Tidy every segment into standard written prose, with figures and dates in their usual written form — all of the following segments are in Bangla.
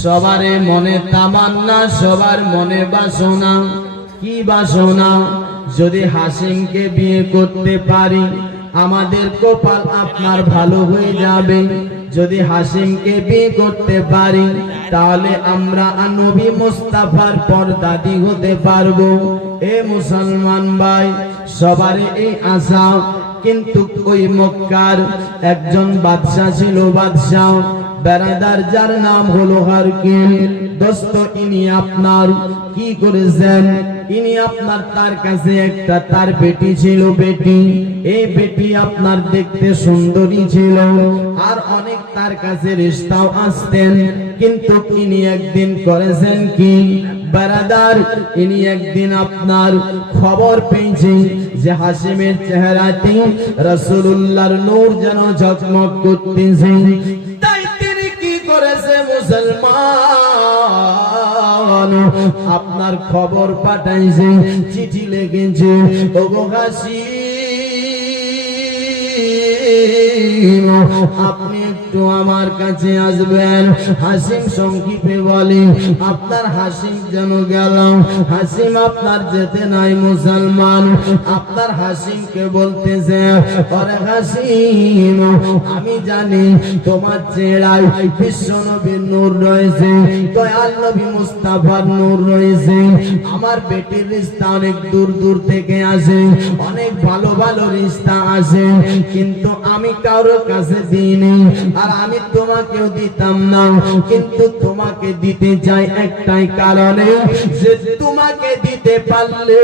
সবারে মনে তামান্না, সবার মনে বাসনা। কি বাসনা? যদি হাসিমকে বিয়ে করতে পারি আমাদের কপাল আপনার ভালো হয়ে যাবে। যদি হাসিমকে বিয়ে করতে পারি তাহলে আমরা নবী মুস্তাফার পরদাদি হতে পারবো। এ মুসলমান ভাই, সবারই এই আশা। কিন্তু ওই মক্কার একজন বাদশা ছিল, বাদশাহ বেরাদার, যার নাম হলো হারকিল। দোস্ত, ইনি আপনার কি করেছেন? ইনি আপনার তার কাছে একটা তার বেটি ছিল, বেটি। এই বেটি আপনার দেখতে সুন্দরী ছিল আর অনেক তার কাছে রিশতাও আসতেন। কিন্তু ইনি একদিন করেছেন কি বেরাদার, ইনি একদিন আপনার খবর পেয়েছেন যে হাসিমের চেহারাতে রাসূলুল্লাহর নূর যেন ঝকমক করতেছে। তাই তিনি কি করেছে মুসলমান, আপনার খবর পাঠাইছে, চিঠি লিখেছে, ওগো হাসিম আপনি একটু আমার কাছে আসবেন। হাসিম সংক্ষেপে বলে, আপনার হাসিম যেন গেল। হাসিম আপনার যেতে নাই মুসলমান। আপনার হাসিমকে বলতেছে, আরে হাসিম, আমি জানি তোমার চেহারায় বিশ্ব নবীর নূর রয়েছে, দয়াল নবী মুস্তাফার নূর রয়েছে। আমার বেটির রিশতা অনেক দূর দূর থেকে আসে, অনেক ভালো ভালো রিশতা আসে, কিন্তু আমি কারোর কাছে দিইনি আর আমি তোমাকেও দিতাম না। কিন্তু তোমাকে দিতে চাই একটাই কারণে, যে তোমাকে দিতে পারলে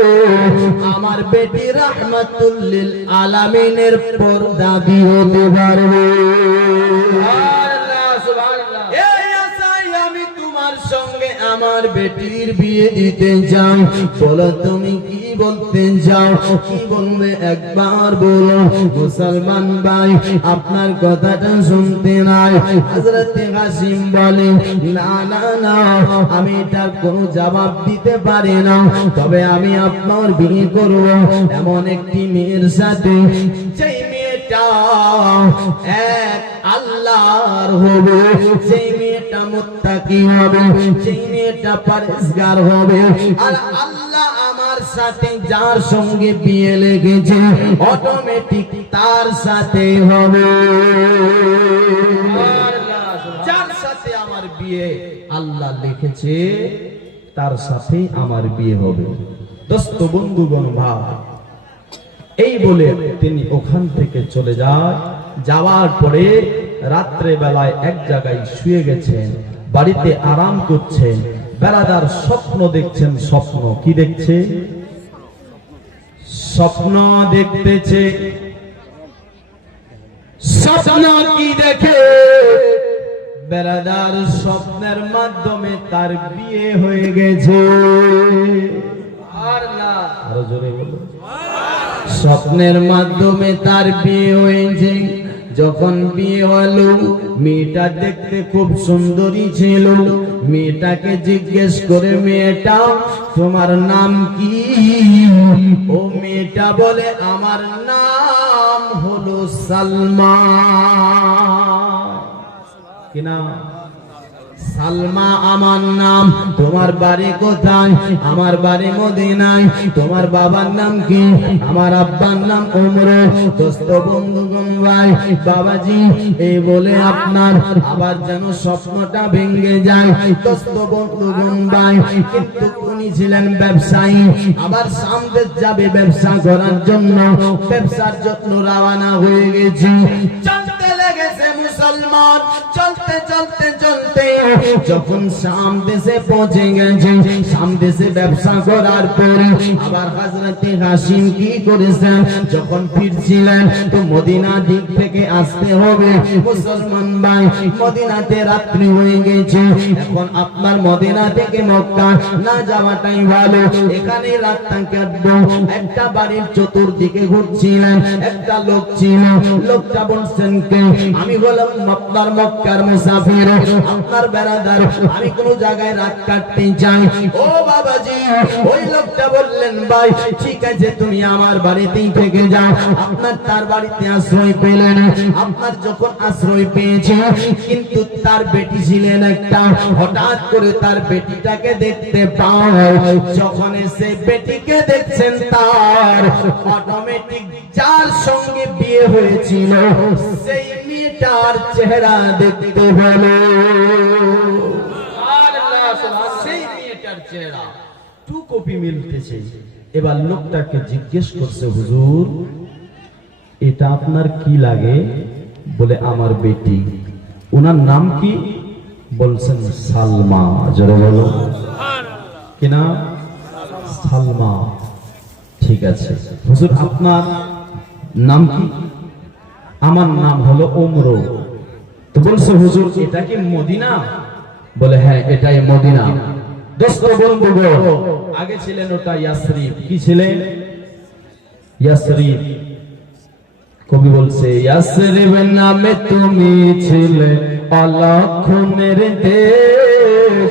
আমার বেটি রাহমাতুল লিল আলামিনের পরদাদি হতে পারবে। সুবহানাল্লাহ, সুবহানাল্লাহ। এই আশায় আমি তোমার সঙ্গে আমার বেটির বিয়ে দিতে চাই। বলো তুমি কি বলতে চাও? কি বলবে একবার বলো। মুসলমান ভাই, আপনার কথাটা শুনতে নাই। হযরত হাসিম বলে, না না না, আমি এটার কোনো জবাব দিতে পারি না, তবে আমি আপনার বিয়ে করব এমন একটি মেয়ের সাথে, যেই মেয়েটা এক আল্লাহর হবে, যেই মেয়েটা মুত্তাকি হবে, যেই মেয়েটা পরহেজগার হবে। আর আল্লাহ আমার সাথে যার সঙ্গে বিয়ে লেগেছে অটোমেটিক তার সাথে হবে। যার সাথে আমার বিয়ে আল্লাহ লিখেছে তার সাথে আমার বিয়ে হবে। দোস্ত, বন্ধুগণ, ভাই, এই বলে তিনি ওখান থেকে চলে যায়। যাওয়ার পরে রাত্রে বেলায় এক জায়গায় শুয়ে গেছেন, বাড়িতে আরাম করছেন। বেলাদার স্বপ্ন দেখছেন। স্বপ্ন কি দেখছে? স্বপ্ন দেখতেছে। স্বপ্ন কি দেখে? বেলাদার স্বপ্নের মাধ্যমে তার বিয়ে হয়ে গেছে। আর না, আরো জোরে বলো। স্বপ্নের মাধ্যমে তার বিয়ে হয়েছে। যখন বিয়ে হলো, মেয়েটা দেখতে খুব সুন্দরী ছিল। মেয়েটাকে জিজ্ঞেস করে, মেয়েটা তোমার নাম কি? ও মেয়েটা বলে, আমার নাম হলো সালমা। কি নাম? সালমা আমার নাম। তোমার বাড়ি কোথায়? আমার বাড়ি মদিনায়। তোমার বাবার নাম কি? আমার আব্বার নাম ওমর। দোস্ত, বন্ধুগণ, ভাই, বাবাজি, এই বলে আপনার আবার যেন স্বপ্নটা ভেঙে যায়। দোস্ত, বন্ধুগণ, ভাই, কিন্তু উনি ছিলেন ব্যবসায়ী। আবার সামনে যাবে ব্যবসা করার জন্য, ব্যবসার জন্য রওনা হয়ে গেছে। চলতে লেগেছে মুসলমান। চলতে চলতে চলতে যখন শাম দেশে পৌঁছে গেছে, শাম দেশে ব্যবসা করার পরে আবার হযরত হাসিম কি করেছেন, যখন ফিরছিলেন তো মদিনা দিক থেকে আসতে হবে। মুসলমান ভাই, মদিনাতে রাত্রি হয়ে গেছে। এখন আপনার মদিনা থেকে মক্কা না যাওয়াটাই ভালো, এখানে রাতটা কাটবো। একটা বাড়ির চতুর্দিকে ঘুরছিলেন, একটা লোক ছিল। লোকটা বলছেন, কে? আমি বললাম আপনার মক্কার মুসাফির, আপনার বেড়াদার, আমি কোন জায়গায় রাত কাটতে চাই। ও বাবাজি, ওই লোকটা বললেন ভাই ঠিক আছে তুমি আমার বাড়িতেই থেকে যাও। আপনার তার বাড়িতে আশ্রয় পেলেন। আপনার যখন আশ্রয় পেয়েছে, কিন্তু তার বেটি ছিলেন একটা, হঠাৎ করে তার বেটিটাকে দেখতে পায়। যখন সে বেটিকে দেখছেন, তার অটোমেটিক যার সঙ্গে বিয়ে হয়েছিল সেই মেয়েটার চেহারা দেখতে হলো। সেই মেয়েটার চেহারা টু কপি মিলতেছে। এবার লোকটাকে জিজ্ঞেস করছে, হুজুর এটা আপনার কি লাগে? বলে আমার বেটি। ওনার নাম কি? বলছেন সালমা। জোরে বলো কি নাম? সালমা। ঠিক আছে হুজুর আপনার নাম কি? আমার নাম হলো ওমর। তো বলছে হুজুর এটা কি মদিনা? বলে হ্যাঁ এটাই মদিনা। দোস্ত বন্ধুগণ, আগে ছিলেন ওটা ইয়াসরিব। কি ছিলেন? ইয়াসরিব। কবি বলছে ইয়াসরিব নামে তুমি ছিলে অলক্ষণের দেশ,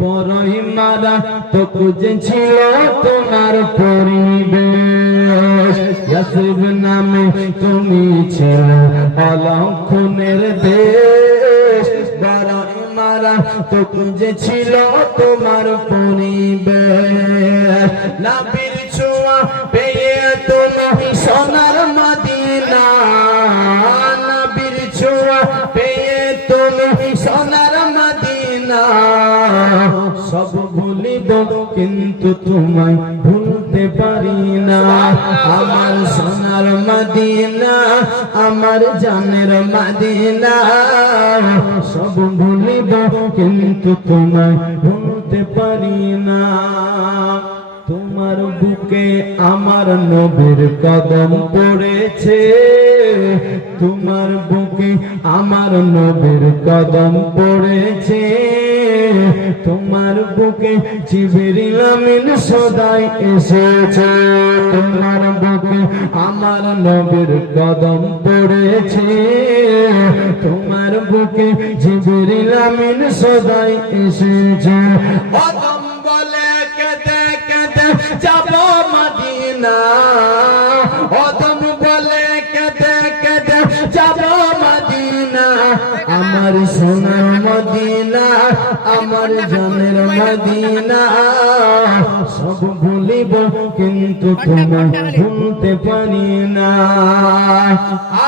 বড়ই মারা তো খুঁজে ছিল তোমার পরিবেশ। ইয়াসরিব নামে তুমি ছিলে অলক্ষণের দেশ, বড়ই মারা তো খুঁজে ছিল তোমার পরিবেশ। নবীর ছোঁয়া পেয়ে তুমি সোনার মদিনা, নবীর ছোঁয়া পেয়ে তুমি সোনার মদিনা। সব ভুলিব কিন্তু তোমায় ভুলতে পারি না। আমার সোনার মদিনা, আমার জানের মদিনা। সব ভুলিব কিন্তু তোমায় ভুলতে পারি না। তোমার বুকে আমার নবীর কদম পড়েছে, তোমার বুকে আমার নবীর কদম পড়েছে। তোমার বুকে জিবরিল আমিন সদাই এসেছে, তোমার বুকে আমার নবীর কদম পড়েছে। তোমার বুকে জিবরিল আমিন সদাই এসেছে। কদম বলে কেঁদে কেঁদে যাব মদিনা, কদম বলে কেঁদে কেঁদে যাব মদিনা। আমার সোনার মদিনা, আমার জানের মদিনা। সব ভুলিব কিন্তু তোমায় ভুলতে পারি না।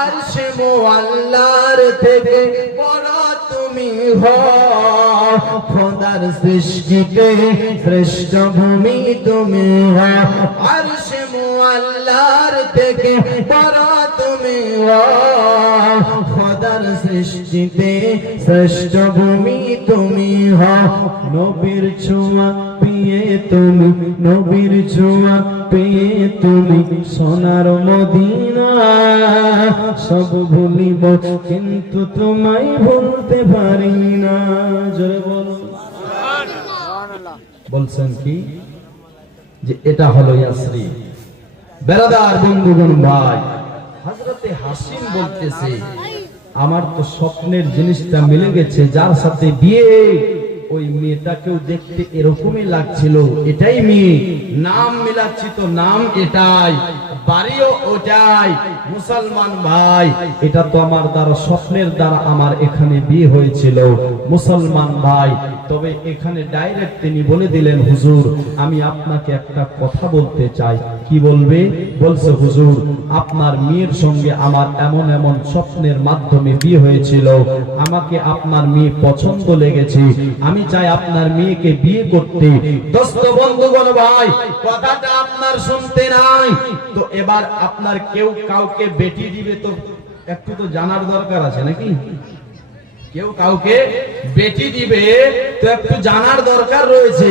আরশে মুআল্লার থেকে বড় তুমি হও, খোদার সৃষ্টিতে শ্রেষ্ঠ ভূমি তুমি হও। আরশে মুআল্লার থেকে বড় তুমি হও, খোদার সৃষ্টিতে শ্রেষ্ঠ ভূমি তুমি হও। নবীর ছোঁয়া পেয়ে তুমি, নবীর ছোঁয়া পেয়ে তুমি সোনার মদিনা। সব ভুলিব কিন্তু তোমায় ভুলতে পারি না। জোরে বলো। বলছেন কি যে এটা হলো ইয়াসরিব। বেরাদার বন্ধুগণ ভাই, হযরতে হাসিম বলতেছে আমার তো স্বপ্নের জিনিসটা মিলে গেছে, যার সাথে বিয়ে ওই মেয়েটাকেও দেখতে এরকমই লাগছিল, এটাই মেয়ে। নাম মিলাচ্ছি তো নাম এটাই, বাড়িও ওটাই। মুসলমান ভাই, এটা তো আমার দ্বারা স্বপ্নের দ্বারা আমার এখানে বিয়ে হয়েছিল মুসলমান ভাই। তবে এখানে ডাইরেক্ট তিনি বলে দিলেন হুজুর আমি আপনাকে একটা কথা বলতে চাই। কি বলবে? বলছে হুজুর আপনার মেয়ের সঙ্গে আমার এমন এমন স্বপ্নের মাধ্যমে বিয়ে হয়েছিল, আমাকে আপনার মেয়ে পছন্দ লেগেছে, আমি চাই আপনার মেয়েকে বিয়ে করতে। দোস্ত বন্ধুগণ ভাই, কথাটা আপনার শুনতে নাই তো এবার আপনার কেউ কাউকে বেটি দিবে তো একটু তো জানার দরকার আছে নাকি? কেউ কাউকে বেটি দিবে তো একটু জানার দরকার রয়েছে।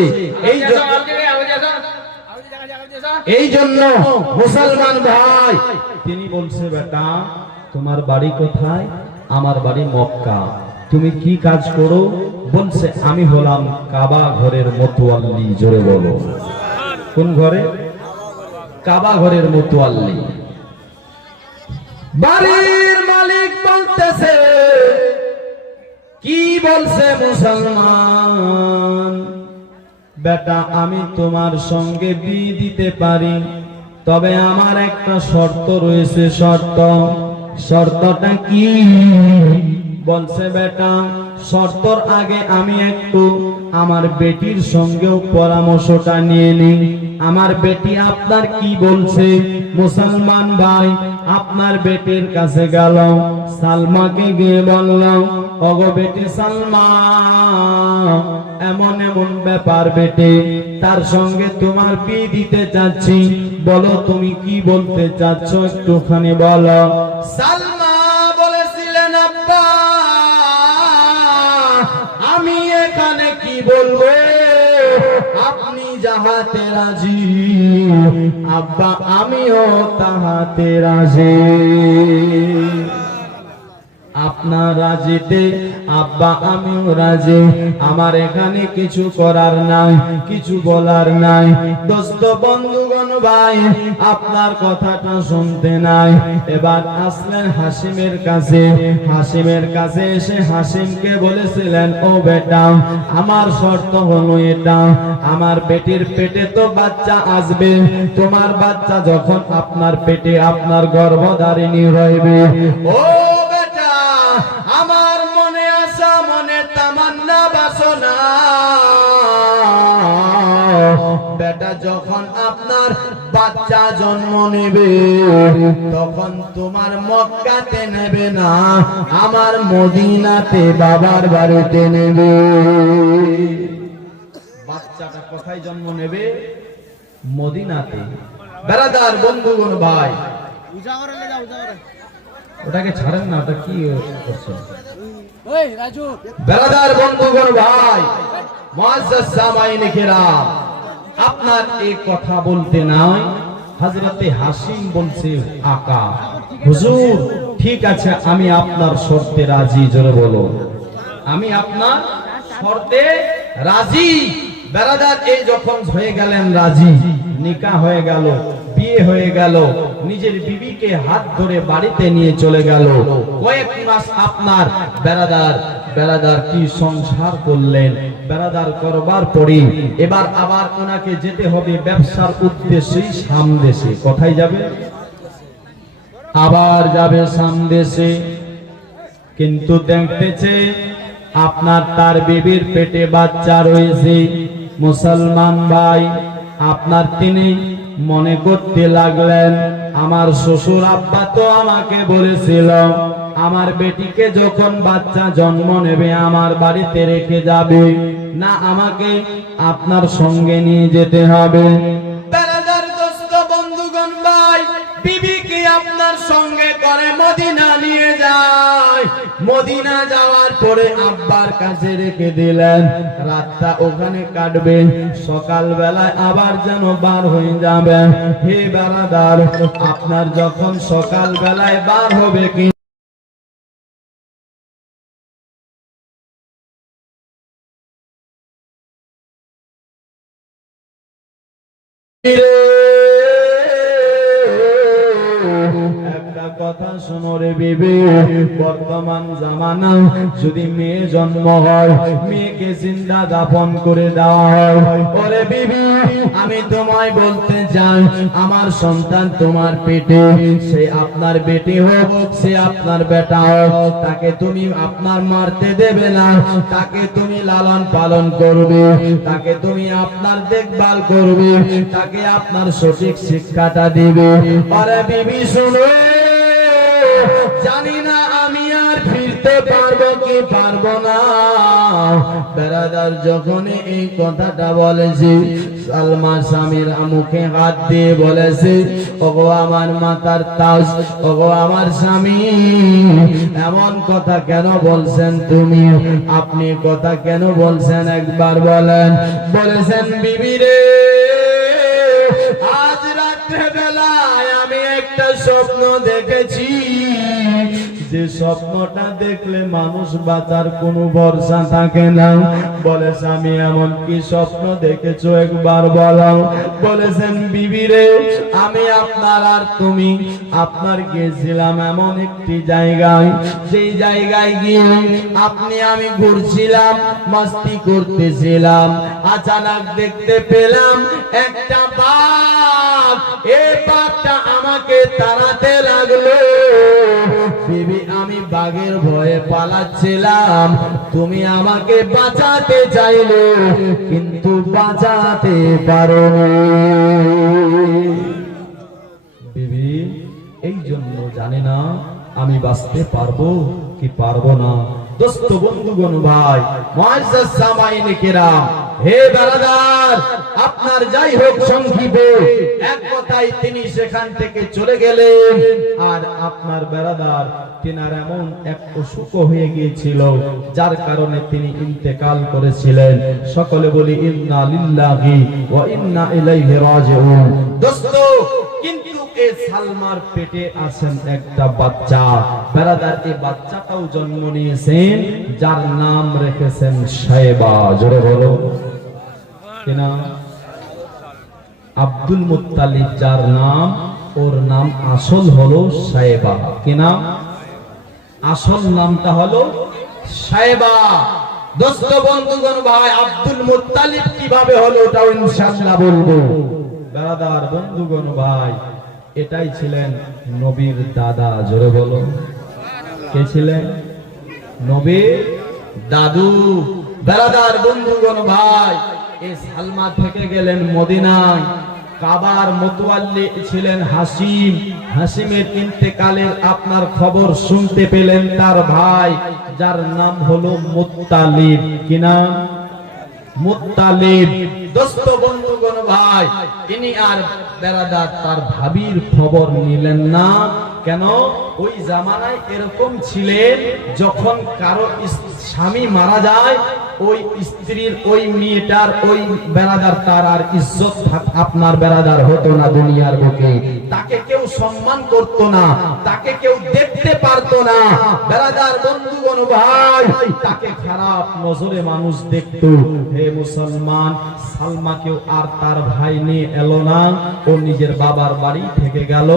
এই জন্য মুসলমান ভাই তিনি বলছে বেটা তোমার বাড়ি কোথায়? আমার বাড়ি মক্কা। তুমি কি কাজ করো? বলছে আমি হলাম কাবা ঘরের মতোয়াল্লি। জোরে বলো। কোন ঘরে? কাবা ঘরের মতোয়াল্লি। বাড়ির মালিক বলতেছে, কি বলছে মুসলমান? বেটা আমি তোমার সঙ্গে বিয়ে দিতে পারি, তবে আমার একটা শর্ত রয়েছে। শর্তটা কি? বলছে বেটা শর্তর আগে আমি একটু আমার বেটির সঙ্গেও পরামর্শটা নিয়ে নিই। আমার বেটি আপনার কি বলছে? মুসলমান ভাই আপনার বেটির কাছে গেল, সালমাকে গিয়ে বলল, ওগো বেটি সালমা, এমন এমন ব্যাপার বেটে, তার সঙ্গে তোমার বিয়ে দিতে চাচ্ছি, বলো তুমি কি বলতে চাচ্ছ, একটুখানি বলো। সালমা বলেছিলেন, আব্বা আমি এখানে কি বলবো, আপনি যাহাতে রাজি আব্বা আমিও তাহাতে রাজি। আপনার রাজিতে আব্বা আমিও রাজি, আমার এখানে কিছু করার নাই, কিছু বলার নাই। দোস্ত বন্ধুগণ ভাই আপনার কথাটা শুনতে নাই। এবার আসলেন হাসিমের কাছে। হাসিমের কাছে এসে হাসিমকে বলেছিলেন, ও বেটা আমার শর্ত হলো এটা, আমার বেটির পেটে তো বাচ্চা আসবে, তোমার বাচ্চা যখন আপনার পেটে আপনার গর্ভধারিণী রইবে, ও আমার মনে আসা মনে তামান্না বাসনা, বেটা যখন আপনার বাচ্চা জন্ম নেবে তখন তোমার মক্কাতে নেবে না, আমার মদিনাতে বাবার বাড়িতে নেবে। বাচ্চাটা কোথায় জন্ম নেবে? মদিনাতে। বেরাদার বন্ধুগণ ভাই ওটাকে ছাড়েন না, ওটা কি করছেন? বেরাদার বন্ধুগণ ভাই মুআজ্জাজ সামাইনে কেরাম, আপনার এই কথা বলতে নাই। হযরতে হাসিম বলছে, আকা হুজুর ঠিক আছে আমি আপনার শর্তে রাজি। জোরে বলো, আমি আপনার শর্তে রাজি। বেরাদার এই যখন হয়ে গেলেন রাজি, নিকাহ হয়ে গেল, বিয়ে হয়ে গেল, নিজের বিবিকে হাত ধরে বাড়িতে নিয়ে চলে গেল। কয়েক মাস আপনার বেরাদার কি সংসার করলেন। বেরাদার করবার পরে এবার আবার ওনাকে যেতে হবে ব্যবসার উদ্দেশ্যে সামদেশে। কোথায় যাবে? আবার যাবে সামদেশে। কিন্তু দেখতেছে আপনার তার বিবির পেটে বাচ্চা রয়েছে। মুসলমান ভাই আপনার তিনি মনে করতে লাগলেন, আমার শ্বশুর আব্বা তো আমাকে বলেছিল আমার বেটিকে যখন বাচ্চা জন্ম নেবে আমার বাড়িতে রেখে যাবে না, আমাকে আপনার সঙ্গে নিয়ে যেতে হবে। বেরাদার দোস্ত বন্ধুগণ ভাই বিবিকে আপনার সঙ্গে করে মদিনা নিয়ে যায়। মদিনা যাওয়ার পরে আব্বার কাছে রেখে দিলেন, রাতটা ওখানে কাটবে, সকাল বেলায় আবার যেন বার হয়ে যাবে। হে বেরাদার আপনার যখন সকাল বেলায় বার হবে কি একটা কথা শোনো রে বিবি, বর্তমান জামানা যদি মেয়ে জন্ম হয় মেয়েকে জিন্দা দাফন করে দেওয়া হয়। ওরে বিবি আমি তোমায় বলতে চাই, আমার সন্তান তোমার পেটে, সে আপনার বেটি হোক সে আপনার বেটা হোক, তাকে তুমি আপনার মারতে দেবে না, তাকে তুমি লালন পালন করবে, তাকে তুমি আপনার দেখভাল করবে, তাকে আপনার সঠিক শিক্ষাটা দিবে। আরে বিবি শুনো, জানি না আমি আর ফিরতে পারবো কি পারবো না। বেরাদার যখন এই কথাটা বলেছি, সালমা স্বামীর মুখে হাত দিয়ে বলেছে, ওগো আমার মাতার তাজ, ওগো আমার স্বামী, এমন কথা কেন বলছেন তুমি? আপনি কথা কেন বলছেন একবার বলেন। বলেছেন, বিবি রে আজ রাত্রে বেলায় আমি একটা স্বপ্ন দেখেছি, যে স্বপ্নটা দেখলে মানুষ বাঁচার কোনো ভরসা থাকে না। বলে স্বামী এমন কি স্বপ্ন দেখেছো একবার বলো। বলেছেন বিবি রে, আমি আপনার আর তুমি আপনার গিয়েছিলাম এমন একটি জায়গায়, সেই জায়গায় গিয়ে আপনি আমি ঘুরছিলাম, মস্তি করতেছিলাম। আচানক দেখতে পেলাম একটা বাঘ, এই বাঘটা আমাকে তাড়াতে লাগলো। বিবি আমি বাঘের ভয়ে পালাচ্ছিলাম, তুমি আমাকে বাঁচাতে চাইলে কিন্তু বাঁচাতে পারোনি। বিবি এই জন্য জানি না আমি বাঁচতে পারবো কি পারবো না। দোস্ত বন্ধুগণ ভাই মুআজ্জাজ সামাইনে কেরাম, হে ব্রাদার, আপনার যাই হোক সংক্ষেপে এক কথাই তিনি সেখান থেকে চলে গেলেন। আর আপনার ব্রাদার তিনার এমন এক অসুখ হয়ে গিয়েছিল যার কারণে তিনি ইন্তেকাল করেছিলেন। সকলে বলি ইন্না লিল্লাহি ওয়া ইন্না ইলাইহি রাজিউন। দোস্ত কিন্তু এই সালমার পেটে আছেন একটা বাচ্চা। ব্রাদার এই বাচ্চাটাও জন্ম নিয়েছেন, যার নাম রেখেছেন সাইবা। জোরে বলো কি নাম? আব্দুল মুত্তালিব যার নাম, ওর নাম আসল হলো সাইবা। কি নাম? আসল নামটা হলো সাইবা। দোস্ত বন্ধুগণ ভাই আব্দুল মুত্তালিব কিভাবে হলো ওটাও ইনশাআল্লাহ বলবো। ব্রাদার বন্ধুগণ ভাই এটাই ছিলেন নবীর দাদা। জোরে বলো কে ছিলেন? নবীর দাদু। ব্রাদার বন্ধুগণ ভাই এই সালমা থেকে গেলেন মদিনায়। কাবার মুতাওয়াল্লি ছিলেন হাসিম। হাসিমের ইন্তেকালের আপনার খবর শুনতে পেলেন তার ভাই, যার নাম হলো মুত্তালিব। কি নাম? মুত্তালিব। দোস্ত বন্ধুগণ ভাই তিনি আর ব্রাদার তার ভাবির খবর নিলেন না। কেন? ওই জামানায় এরকম ছিলেন, যখন কারো স্বামী মারা যায় ওই স্ত্রীর ওই মেয়েটার ওই ব্রাদার তার আর ইজ্জত আপনার ব্রাদার হতো না দুনিয়ার বুকে। তাকে কেউ সম্মান করত না, তাকে কেউ দেখতে পারতো না। ব্রাদার বন্ধুগণ ভাই তাকে খারাপ নজরে মানুষ দেখতো। হে মুসলমান, সালমাকেও আর তার ভাই নিয়ে এলো না, ও নিজের বাবার বাড়ি থেকে গেল।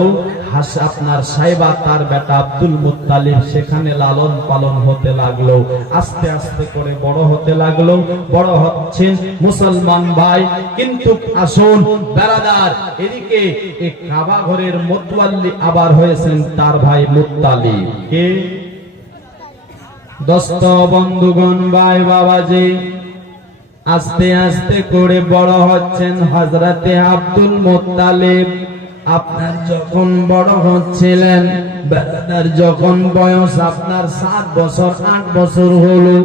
আপনার সাইবা তার বেটা আব্দুল মুত্তালিব সেখানে লালন পালন হতে লাগলো। আস্তে আস্তে করে বড় হতে লাগলো। বড় হচ্ছেন মুসলমান ভাই। কিন্তু আসুন ব্রাদার এদিকে এই কাবা ঘরের মুতাওয়াল্লি আবার হয়েছেন তার ভাই মুত্তালিব। কে? দোস্ত বন্ধুগণ ভাই বাবাজি আস্তে আস্তে করে বড় হচ্ছেন হযরতে আব্দুল মুত্তালিব। আপনার যখন বড় হচ্ছিলেন, ব্রাদার যখন বয়স আপনার 7 বছর 8 বছর হলো,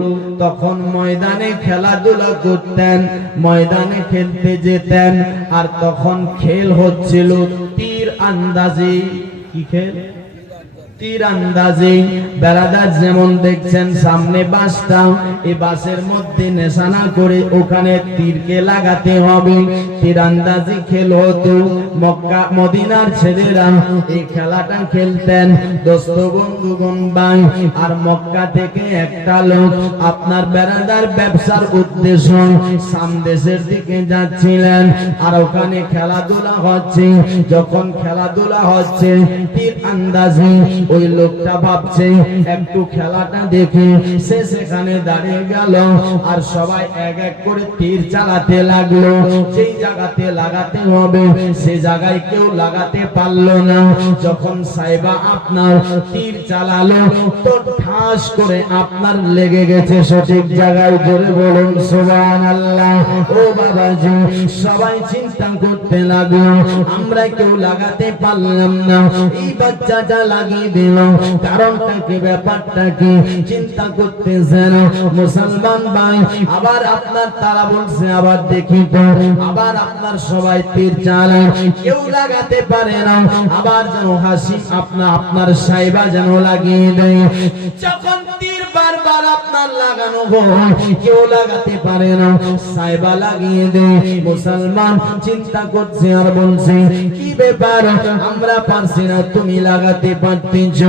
তখন ময়দানে খেলাধুলা করতেন, ময়দানে খেলতে যেতেন। আর তখন খেল হচ্ছিল তীর আন্দাজি। কি খেল? তীরআন্দাজি। ব্রাদার যেমন দেখছেন সামনে বাসটা, এই বাসের মধ্যে নিশানা করে ওখানে তীরকে লাগাতে হবে। তীরআন্দাজি খেল হতো। মক্কা মদিনার ছেলেরা এই খেলাটা খেলতেন। দোস্ত বন্ধুগণ ভাই আর মক্কা থেকে একটা লোক আপনার ব্রাদার ব্যবসার উদ্দেশ্য সামদেশের দিকে যাচ্ছিলেন। আর ওখানে খেলাধুলা হচ্ছে। যখন খেলাধুলা হচ্ছে তীরআন্দাজি, ওই লোকটা ভাবছে একটু খেলাটা দেখে, সে সেখানে দাঁড়িয়ে গেল। আর সবাই এক এক করে তীর চালাতে লাগলো। যেই জায়গাতে লাগাতে হবে সে জায়গায় কেউ লাগাতে পারলো না। যখন সাইবা আপনার তীর চালালো তো ঠাস করে আপনার লেগে গেছে সঠিক জায়গায়। জোরে বলুন সুবহানাল্লাহ। ও বাবাজি সবাই চিন্তা করতে লাগলো, আমরা কেউ লাগাতে পারলাম না, এই বাচ্চাটা লাগিয়ে দিল, কারণটা কি, ব্যাপারটা কি? চিন্তা করতেছেন মুসলমান ভাই। আবার আপনার তারা বলছে আবার দেখি তো, আবার আপনার সবাই তীর চালায়, কেউ লাগাতে পারে না। আবার যেন হাসি আপনার সাইবা যেন লাগিয়ে দেয়। যখন তীর বারবার আপনার লাগানো হয়, কেউ লাগাতে পারে না, সাইবা লাগিয়ে দেয়। মুসলমান চিন্তা করছে আর বলছে কি ব্যাপার, আমরা পারছি না, তুমি লাগাতে পারতেছ।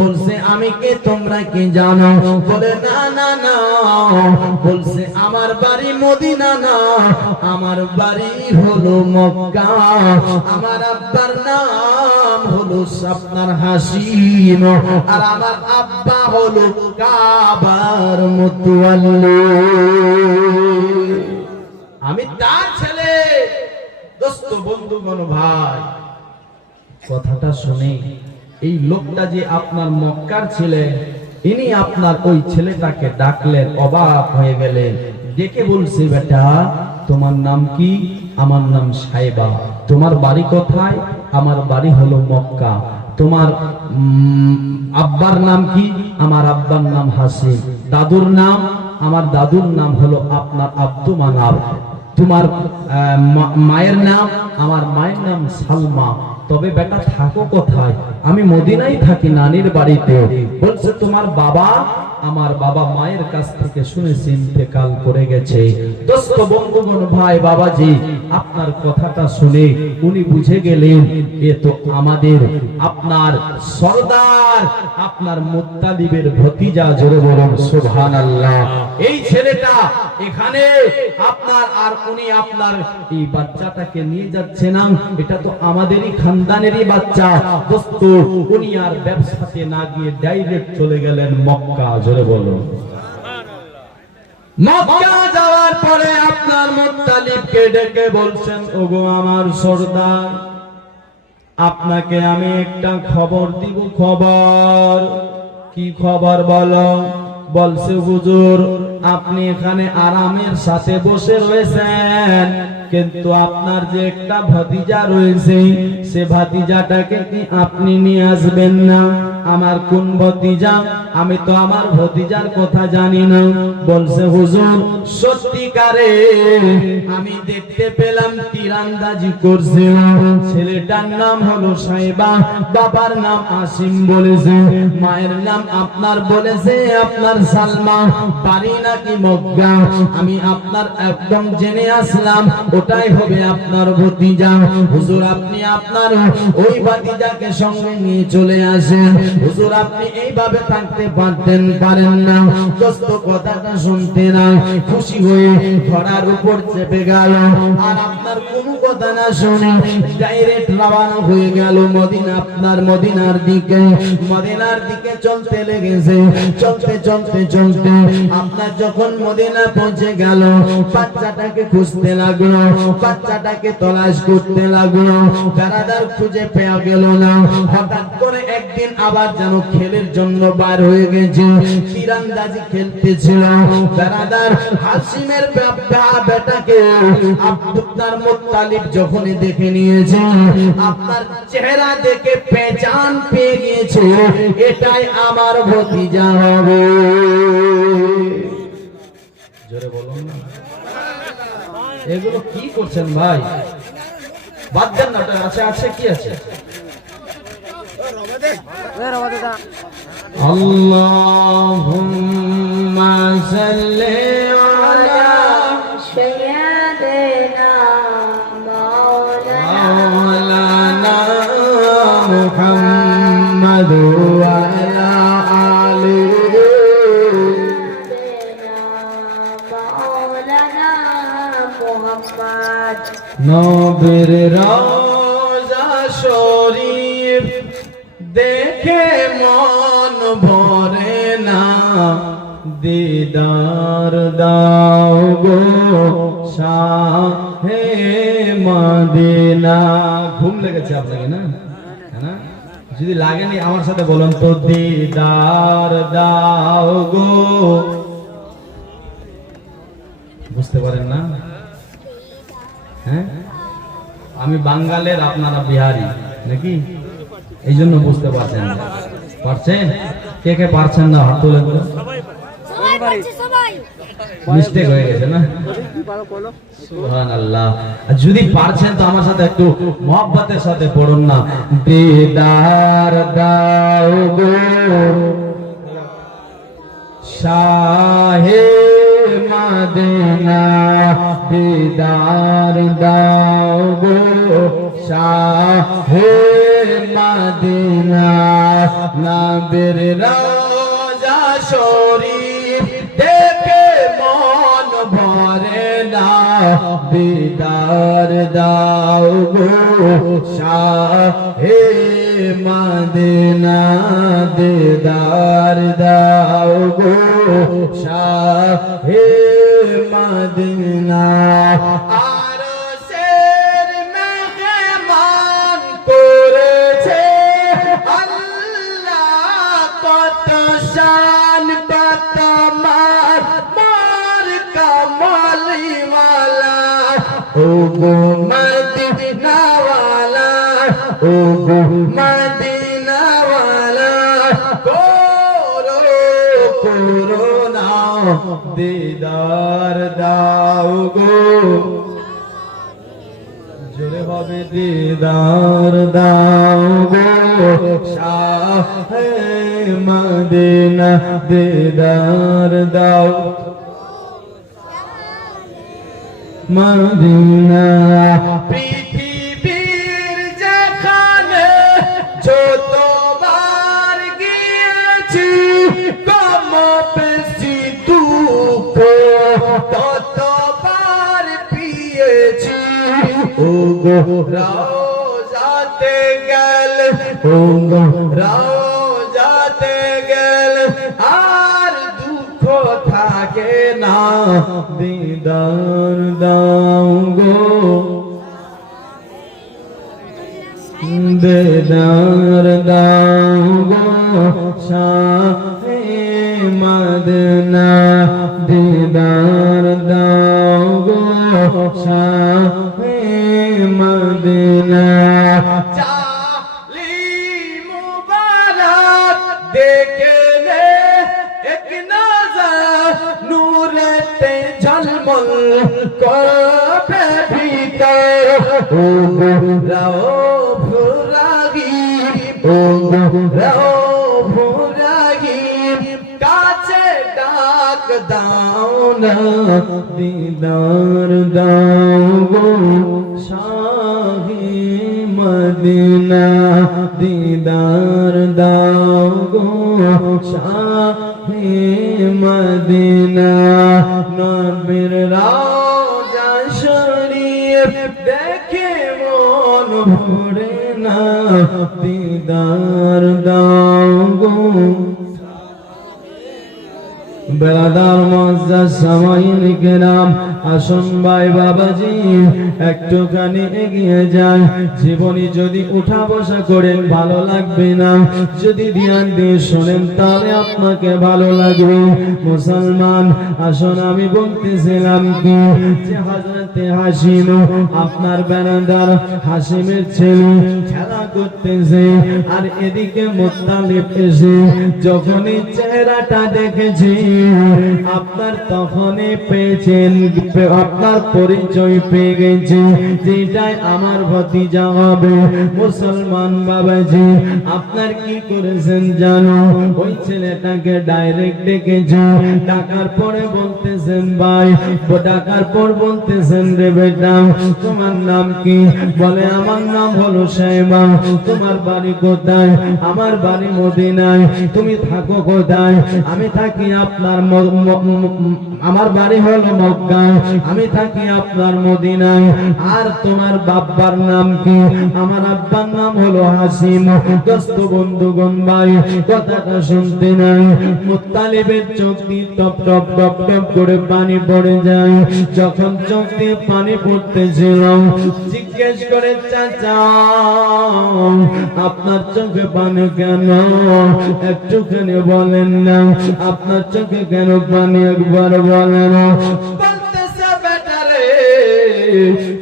বলছে আমি কে, তোমরা কি জানো? বলে না না না। বলছে আমার বাড়ি মদিনা না, আমার বাড়ি হলো মক্কা, আমার আব্বার নাম হলো আপনার হাসিম, আর আমার আব্বা হলো কাবার মুতাওয়াল্লি। আমি তার ছেলে। দোস্ত বন্ধুগণ ভাই, কথাটা শুনে এই লোকটা যে আপনার মক্কার ছেলে, ইনি আপনার ওই ছেলেটাকে ডাকলেন, অবাক হয়ে গেলেন। ডেকে বলছে, বেটা তোমার নাম কি? আমার নাম সাইবা। তোমার বাড়ি কোথায়? আমার বাড়ি হলো মক্কা। তোমার আব্বার নাম কি? আমার আব্বার নাম হাসিম। দাদুর নাম? আমার দাদুর নাম হলো আপনার আব্দু মানাব। তোমার মায়ের নাম? আমার মায়ের নাম সালমা। তবে বেটা থাকো কোথায়? আমি মদিনায় থাকি, নানির বাড়িতে। বলছে তোমার বাবা? আমার বাবা মায়ের কাছ থেকে শুনেছি ইন্তেকাল করে গেছে। দোস্ত বন্ধুগণ ভাই, বাবাজি আপনার কথাটা শুনে উনি বুঝে গেলেন এ তো আমাদের আপনার সরদার, আপনার মুত্তালিবের ভতিজা। জোরে বলুন সুবহানাল্লাহ। এই ছেলেটা এখানে আপনার, আর উনি আপনার এই বাচ্চাটাকে নিয়ে যাচ্ছে না, এটা তো আমাদেরই খানদানেরই বাচ্চা। দোস্ত উনি আর ব্যবসাতে না গিয়ে ডাইরেক্ট চলে গেলেন মক্কা। জোরে বলুন। মক্কা যাওয়ার পরে আপনার মুত্তালিবকে ডেকে বলছেন, ওগো আমার সরদার, আপনাকে আমি একটা খবর দিব। খবর? কি খবর বলো? বলছে হুজুর আপনি এখানে আরামের সাথে বসে রয়েছেন, কিন্তু আপনার যে একটা ভাতিজা রয়েছে, সে ভাতিজাটাকে কি আপনি নিয়ে আসবেন না? আমার কোন ভাতিজা? আমি তো আমার ভাতিজার কথা জানি না। বলছে হুজুর সত্যিকারে আমি দেখতে পেলাম তীরন্দাজি করছিল, ছেলেটার নাম হলো সাইবা, বাবার নাম আসিম বলেছে, মায়ের নাম আপনার বলেছে আপনার সালমা, বাড়ি নাকি মক্কা। আমি আপনার একদম জেনে আসলাম ওটাই হবে আপনার ভাতিজা। হুজুর আপনি আপনার ওই ভাতিজাকে সঙ্গে নিয়ে চলে আসেন। হুজুর আপনি এইভাবে থাকতে পারতেন, পারেন না। দোস্ত কথাটা শুনতে না খুশি হয়ে ঘোড়ার উপর চেপে গেল, আর আপনার কোনো কথা না শুনে ডাইরেক্ট রওনা হয়ে গেল মদিনা, আপনার মদিনার দিকে। মদিনার দিকে চলতে লেগেছে, চলতে চলতে চলতে আপনার যখন মদিনা পৌঁছে গেল, বাচ্চাটাকে খুঁজতে লাগলো, বাচ্চাটাকে তলাশ করতে লাগলো। বেড়াদার খুঁজে পেয়ে গেল না। হঠাৎ করে একদিন আবার যেন খেলের জন্য বার হয়ে গেছে, তীরন্দাজি খেলতেছিল। বেড়াদার হাসিমের বেটাকে আপনার মুত্তালিব যখনই দেখে নিয়েছে, আপনার চেহারা দেখে পেহচান পেয়ে গিয়েছে, এটাই আমার ভাতিজা হবে। জোরে বলুন না। এগুলো কি করছেন ভাই? বাদ দেন না, ওটা আছে আছে কি আছে? আল্লাহুম্মা সাল্লি আলা সাইয়্যিদিনা মাওলানা মুহাম্মাদ ওয়া আলা আলিহি মাওলানা মুহাম্মদ। নবীর রওজা শরীফ দেখে মন ভরে না, দিদার দাও গো শাহে মদিনা। ঘুম লেগেছে আপনাকে না? যদি লাগেনি আমার সাথে বলুন তো, দিদার দাও গো। বুঝতে পারেন না? হ্যাঁ, আমি বাঙালের, আপনারা বিহারি নাকি? এই জন্য বুঝতে পারছেন। পারছেন? কে কে পারছেন না হাত তুলে দিন। মিস্টেক হয়ে গেছে না? সুবহানাল্লাহ। যদি পারছেন তো আমার সাথে একটু মহব্বতের সাথে পড়ুন না, দিদার দাও গো শাহে মদিনা দিদার দাও গো শাহে মদিনা নবীর রওজা শরীফ দেখে মন ভরে না দিদার দাও গো শাহে মদিনা দিদার দাও গো শাহে মদিনা আরশের মেহমান করেছে আল্লাহ কত শান কত মার মার কামলিওয়ালা ও গো মদিনা ওয়ালা ও গো মদিনা ওয়ালা করোনা দিদার দাও গো জোরে হবে দিদার দাও গো শাহে মদিনা দিদার দাও মদিনা পৃথিবীর যেখানে যতবার গিয়েছি কম বেশি দুঃখ ততবার পিয়েছি ও গো রওজাতে গেলে ও গো রওজাতে গেলে আর দুঃখ থাকে না দিদার দাও গো দিদার দাও গো শাহে মদিনা দিদার দাও গো শাহে মদিনা চালি মুবারক দেখে নে এক নজর নূরেতে ঝলমল করবে ভিতর ও গো রওফ রাগীব ও গো রওফ রাগীব কাছে ডাক দাও না দিদার দাও গো শাহে মদিনা দিদার দাও গো শাহে মদিনা নবীর রওজা শরীফ দেখে মন ভরে না দিদার দাও গো বেলাদার মজ্জাজ সামাইন কেরাম আসুন ভাই বাবাজি একটুখানি এগিয়ে যান জীবনী যদি উঠা বসা করেন ভালো লাগবে না যদি ধ্যান দিয়ে শোনেন তাহলে আপনাকে ভালো লাগবে মুসলমান আসুন আমি বলতেছিলাম কি যে হযরতে হাসিম আপনার বেলাদার হাসিমের ছেলে খেলা করতেছে আর এদিকে মুত্তালিব এসে যখনই চেহারাটা দেখেছি আপনার তখনই পেয়েছেন আপনার পরিচয় পেয়ে গেছে যেটাই আমার ভাতিজা হবে মুসলমান বাবাজি আপনার কি করেছেন জানো ওই ছেলেটাকে ডাইরেক্ট ডেকেছে ডাকার পরে বলতেছেন ভাই ডাকার পর বলতেছেন রে বেটা তোমার নাম কি বলে আমার নাম হলো শাইমা তোমার বাড়ি কোথায় আমার বাড়ি মদিনায় তুমি থাকো কোথায় আমি থাকি আপনার আমার বাড়ি হলো মক্কায় আমি থাকি আপনার মদিনায় আর তোমার বাবার নাম কি আমার আব্বার নাম হলো হাসিম দোস্ত বন্ধুগণ ভাই কথাটা শুনতে নাই মুত্তালিবের চোখ দিয়ে টপ টপ টপ টপ করে পানি পড়ে যায় যখন চোখ দিয়ে পানি পড়তেছিল জিজ্ঞেস করে চাচা আপনার চোখে পানি কেন একটুখানি বলেন না আপনার চোখে কেন পানি একবার বলেন বলতেছে বেটা রে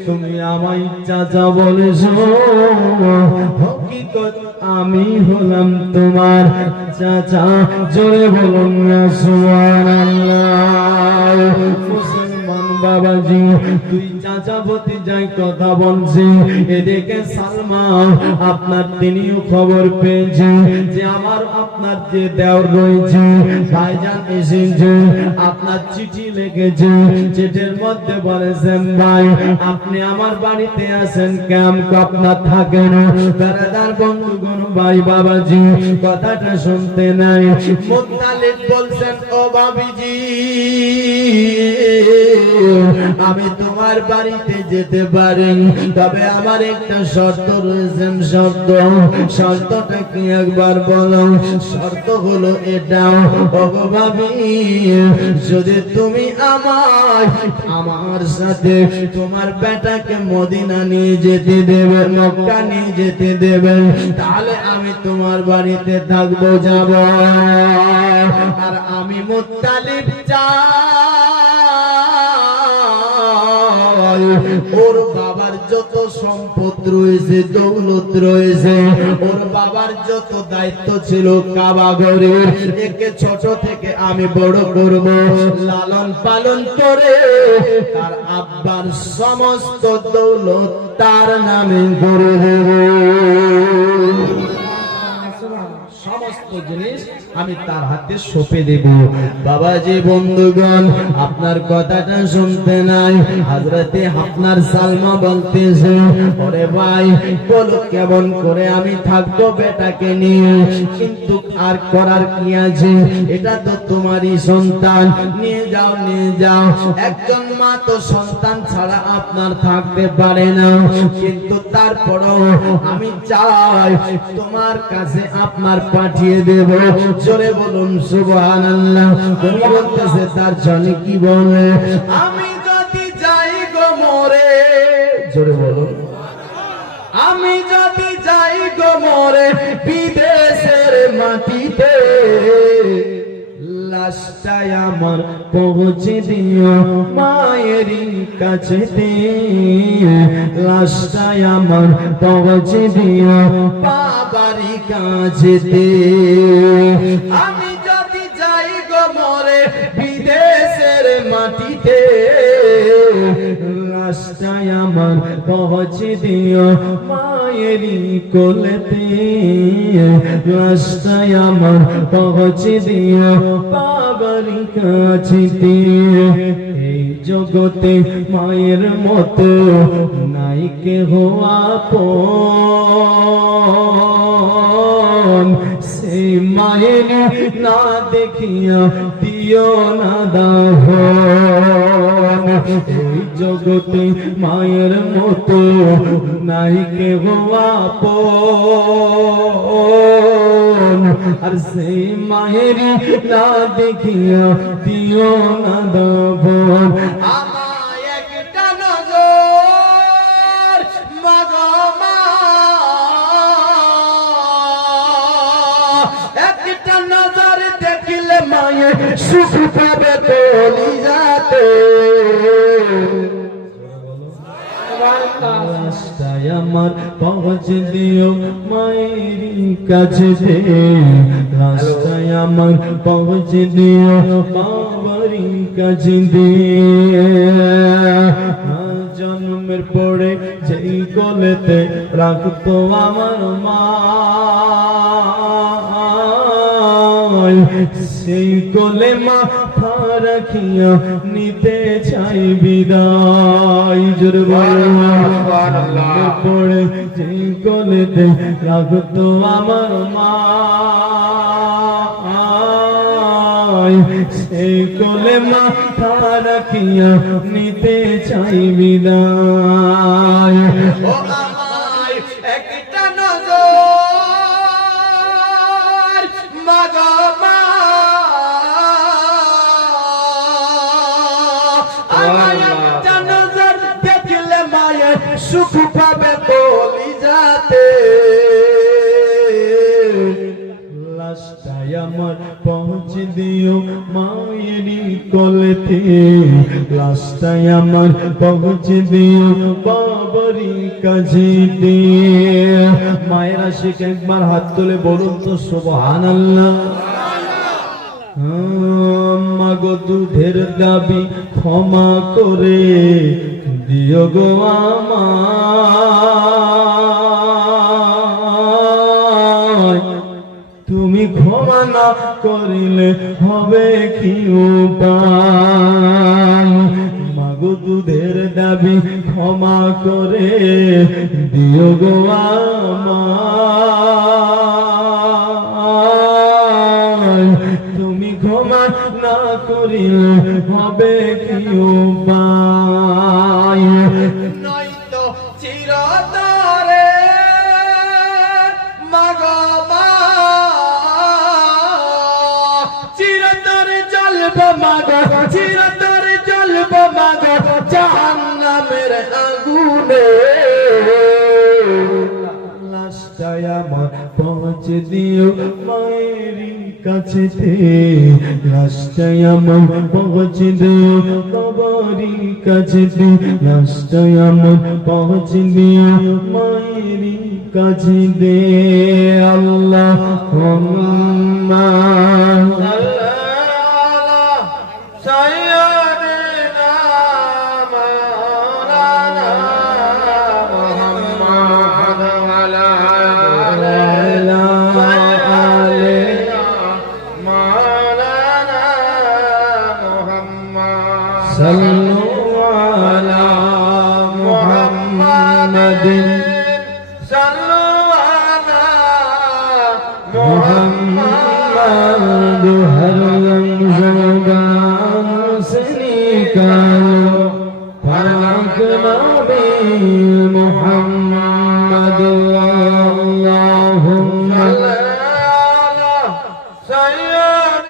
তুমি আমায় চাচা বলেছো হকিকত আমি হলাম তোমার চাচা জোরে বলুন না সুবহানাল্লাহ মুসলমান বাবাজি তুই চাচা ভতিজাই কথা বলছি এদিকে সালমা আপনার তিনিও খবর পেয়েছে যে আমার আপনার যে দেওর রয়েছে ভাইজান এসেছে আপনার চিঠি লিখেছে চিঠির মধ্যে বলেছেন ভাই আপনি আমার বাড়িতে আসেন ক্যাম্প আপনার থাকেন বেড়াদার বন্ধুগণ ভাই বাবাজি কথাটা শুনতে নাই মুত্তালিব বলছেন ও ভাবিজি আমি তোমার বাড়িতে যেতে পারি তবে আমার একটা শর্ত রয়েছে শর্তটা কি একবার বলো শর্ত হলো এটা ওগো ভাবি যদি তুমি আমার সাথে তোমার বেটাকে মদিনা নিয়ে যেতে দেবে মক্কা নিয়ে যেতে দেবে তাহলে আমি তোমার বাড়িতে থাকবো যাব আর আমি মুত্তালিব চাই ওর বাবার যত সম্পদ রয়েছে দৌলত রয়েছে ওর বাবার যত দায়িত্ব ছিল কাবা ঘরের একে ছোট থেকে আমি বড় করব লালন পালন করে তার আব্বার সমস্ত দৌলত তার নামে করে দেব সমস্ত জিনিস আমি তার হাতে সঁপে দেব বাবাজি বন্ধুগণ আপনার কথাটা শুনতে নাই হযরতে আপনার সালমা বলতেছে ওরে ভাই বলো কেমন করে আমি থাকবো বেটাকে নিয়ে কিন্তু আর করার কি আছে এটা তো তোমারই সন্তান নিয়ে যাও একজন মা তো সন্তান ছাড়া আপনার থাকতে পারে না কিন্তু তারপরও আমি চাই তোমার কাছে আপনার পাঠিয়ে দেব জোরে বলুন সুবহানাল্লাহ তুমি বলতেছে তার জন্য কি বলে আমি যদি যাই গো মরে জোরে বলুন আমি যদি যাই গো মরে বিদেশের মাটিতে লাশটাই আমার পৌঁছে দিও মায়েরই কাছেতে লাশটাই আমার পৌঁছে দিও বাবারই কাছেতে আমি যদি যাই গো মরে বিদেশের মাটিতে লাশটাই আমার পৌঁছে দিও মায়েরই কোলেতে লাশটাই আমার পৌঁছে দিও বাবারই কাছেতে এই জগতে মায়ের মতো নাই কেহ আপন সেই মায়ের না দেখিয়া দিও না দাহন এই জগতে মায়ের মতো নাই কেহ আপন আর সেই মায়ের না দেখিয়া দিও না দাহন আমায় একটা নজর মাগো মা একটা নজর দেখিলে মায়ের সুখ পাবে কলিজাতে রাস্তায় আমার পৌঁছ দিও মায়েরই কাছে রাস্তায় আমার পৌঁছ দিও বাবারই কাছে জন্মের পরে যেই কোলেতে রাখতো আমার মা সেই কোলে মাথা রাখিয়া নিতে চাই বিদায় জোরে সুবহানাল্লাহ পড়ে যেই কোলেতে রাখতো আমার মা সেই কোলে মাথা রাখিয়া নিতে চাই বিদায় ও আমায় একটা নজর মাগো মা আমায় একটা নজর দেখলে মায়ের সুখ পাবে কলিজাতে লাশটাই আমার পৌঁছ দিও মায়েরই কোলেতে লাশটাই আমার পৌঁছ দিও বাবারই কাছেতে মায়ের আশিক একবার হাত তুলে বলুন তো সুবহানাল্লাহ মাগো দুধের দাবি ক্ষমা করে দিও গো আমায়। তুমি ক্ষমা না করিলে হবে কি উপায়? মাগো দুধের দাবি ক্ষমা করে দিও গো আমায়। তুমি ক্ষমা না করিলে হবে কি উপায়? নয়তো চিরতরে মাগো মা, চিরতরে জ্বলবো মাগো, চিরতরে জ্বলবো মাগো জাহান্নামের আগুনে। লাশটায় আমার পৌঁছে দিও মায়েরই কাছেতে, লাশটায় আমার পৌঁছে দিও বাবারই কাছেতে, লাশটায় আমার পৌঁছে দিও মায়েরই কাছে দে। আল্লাহুম্মা صلوا على محمد صلوا على محمد هر لمحه से निकाल